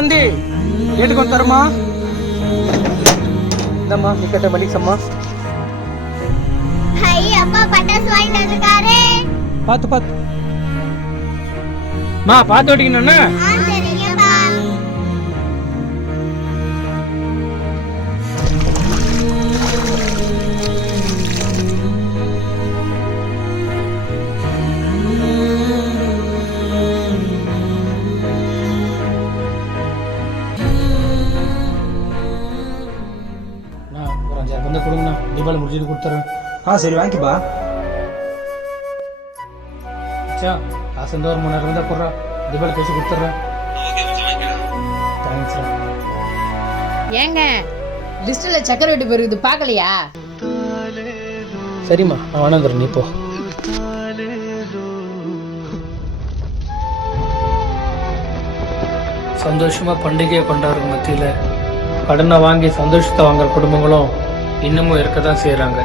ஆனந்தி வீட்டுக்கு வந்து தரமா? இந்தம்மா நிக்கத்த மல்லிகம்மா. ஹை அப்பா பட்டாசு வாங்கிட்டு வந்திருக்காரு. பாத்து மா பாத்து ஓட்டிக்கணும்னா. சரிங்கப்பா. ஒரு 5,000 வந்து கொடுங்கண்ணா, தீபாவளி முடிச்சுட்டு கொடுத்துறேன். சரி வாங்கிப்பா. அச்சா காசு இருந்தால் ஒரு 3,000 இருந்தால் கொடுறா, தீபாவளி பேசி கொடுத்துட்றேன். தேங்க்ஸ்ரா. ஏங்க லிஸ்ட்ல சக்கரை வெட்டி போயிருக்குது பார்க்கலையா? சரிம்மா நான் வேணாந்துறேன், நீ போ. சந்தோஷமா பண்டிகையை கொண்டாடுற மத்தியில் கடனை வாங்கி சந்தோஷத்தை வாங்குற குடும்பங்களும் இன்னமும் இருக்க தான் செய்கிறாங்க.